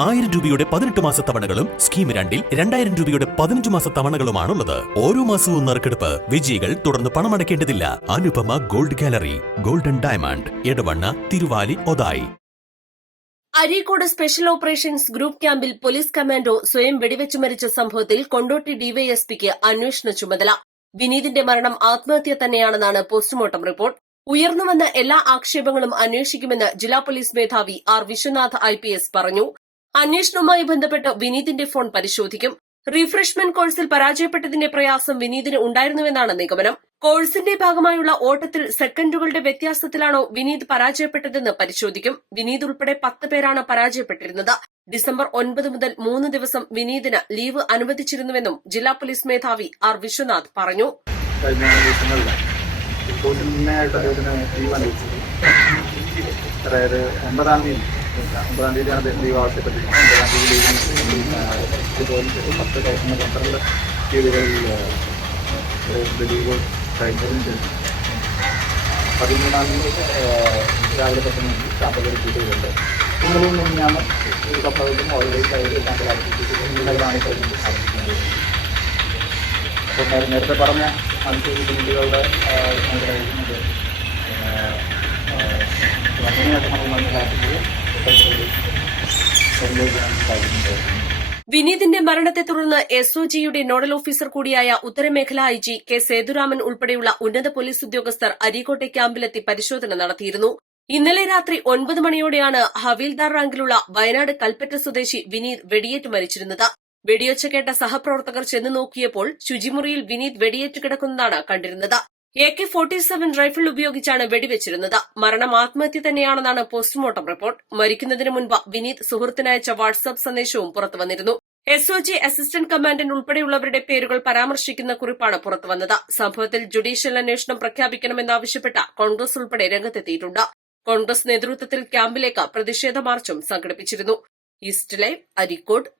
1000 രൂപയുടെ 18 മാസ തവണകളും സ്കീം 2-ൽ 2000 രൂപയുടെ 15 മാസ തവണകളുമാണുള്ളത്. ഓരോ മാസവും നറുക്കെടുപ്പ്. വിജയികൾ തുടർന്ന് പണമടയ്ക്കേണ്ടതില്ല. Anupama gold gallery, golden diamond, Edavanna, Thiruvali, Othayi. Areekode special operations group ക്യാമ്പിൽ പോലീസ് കമാൻഡോ സ്വയം വെടിവെച്ച് മരിച്ച സംഭവത്തിൽ കൊണ്ടോട്ടി ഡിവൈഎസ്പിക്ക് അന്വേഷണ ചുമതല. വിനീതിന്റെ മരണം ആത്മഹത്യ തന്നെയാണെന്നാണ് പോസ്റ്റ്മോർട്ടം റിപ്പോർട്ട്. ഉയർന്നുവന്ന എല്ലാ ആക്ഷേപങ്ങളും അന്വേഷിക്കുമെന്ന് ജില്ലാ പോലീസ് മേധാവി ആർ വിശ്വനാഥ് IPS പറഞ്ഞു. അന്വേഷണവുമായി ബന്ധപ്പെട്ട് വിനീതിന്റെ ഫോൺ പരിശോധിക്കും. റിഫ്രഷ്മെന്റ് കോഴ്സിൽ പരാജയപ്പെട്ടതിന്റെ പ്രയാസം വിനീതിന് ഉണ്ടായിരുന്നുവെന്നാണ് നിഗമനം. കോഴ്സിന്റെ ഭാഗമായുള്ള ഓട്ടത്തിൽ സെക്കൻഡുകളുടെ വ്യത്യാസത്തിലാണോ വിനീത് പരാജയപ്പെട്ടതെന്ന് പരിശോധിക്കും. വിനീത് ഉൾപ്പെടെ 10 പേരാണ് പരാജയപ്പെട്ടിരുന്നത്. ഡിസംബർ 9 മുതൽ 3 ദിവസം വിനീതിന് ലീവ് അനുവദിച്ചിരുന്നുവെന്നും ജില്ലാ പോലീസ് മേധാവി ആർ വിശ്വനാഥ് പറഞ്ഞു. അതായത് 9-ാം തീയതിയാണ് ലീവ് ആവശ്യപ്പെട്ടിരിക്കുന്നത്. 9-ാം തീയതി 10-12 തീയതികളിൽ ലീവ് കഴിഞ്ഞതിന് 13-ാം തീയതി രാവിലെ 10 മണിക്ക് ചാമ്പലൂർ എത്തിയിട്ടുണ്ട്. ഇന്നലെയും മുന്നാണ് ഈ കപ്പലും ഓൾറെഡി കഴിഞ്ഞ് ചാമ്പലാക്കിയിട്ടാണ് സാധിക്കുന്നത്. അപ്പോൾ നേരത്തെ പറഞ്ഞ മാനസിക ബുദ്ധിമുട്ടുകളുടെ കഴിക്കുന്നത് അങ്ങനെയായിട്ട് നമ്മൾ മനസ്സിലാക്കുന്നത് സാധിക്കുന്നത്. വിനീതിന്റെ മരണത്തെ തുടർന്ന് SOGയുടെ നോഡൽ ഓഫീസർ കൂടിയായ ഉത്തരമേഖലാ IG കെ സേതുരാമൻ ഉൾപ്പെടെയുള്ള ഉന്നത പോലീസ് ഉദ്യോഗസ്ഥർ അരീക്കോട്ടെ ക്യാമ്പിലെത്തി പരിശോധന നടത്തിയിരുന്നു. ഇന്നലെ രാത്രി 9 മണിയോടെയാണ് ഹവീൽദാർ റാങ്കിലുള്ള വയനാട് കൽപ്പറ്റ സ്വദേശി വിനീത് വെടിയേറ്റ് മരിച്ചിരുന്നത്. വെടിയൊച്ച കേട്ട സഹപ്രവർത്തകർ ചെന്ന് നോക്കിയപ്പോൾ ശുചിമുറിയിൽ വിനീത് വെടിയേറ്റ് കിടക്കുന്നതാണ് കണ്ടിരുന്നത്. AK-47 റൈഫിൾ ഉപയോഗിച്ചാണ് വെടിവെച്ചിരുന്നത്. മരണം ആത്മഹത്യ തന്നെയാണെന്നാണ് പോസ്റ്റ്മോർട്ടം റിപ്പോർട്ട്. മരിക്കുന്നതിന് മുൻപ് വിനീത് സുഹൃത്തിനയച്ച വാട്സ്ആപ്പ് സന്ദേശവും പുറത്തുവന്നിരുന്നു. SOG അസിസ്റ്റന്റ് കമാൻഡന്റ് ഉൾപ്പെടെയുള്ളവരുടെ പേരുകൾ പരാമർശിക്കുന്ന കുറിപ്പാണ് പുറത്തുവന്നത്. സംഭവത്തിൽ ജുഡീഷ്യൽ അന്വേഷണം പ്രഖ്യാപിക്കണമെന്നാവശ്യപ്പെട്ട കോൺഗ്രസ് ഉൾപ്പെടെ രംഗത്തെത്തിയിട്ടുണ്ട്. കോൺഗ്രസ് നേതൃത്വത്തിൽ ക്യാമ്പിലേക്ക് പ്രതിഷേധ മാർച്ചും സംഘടിപ്പിച്ചിരുന്നു. East live, Areekode.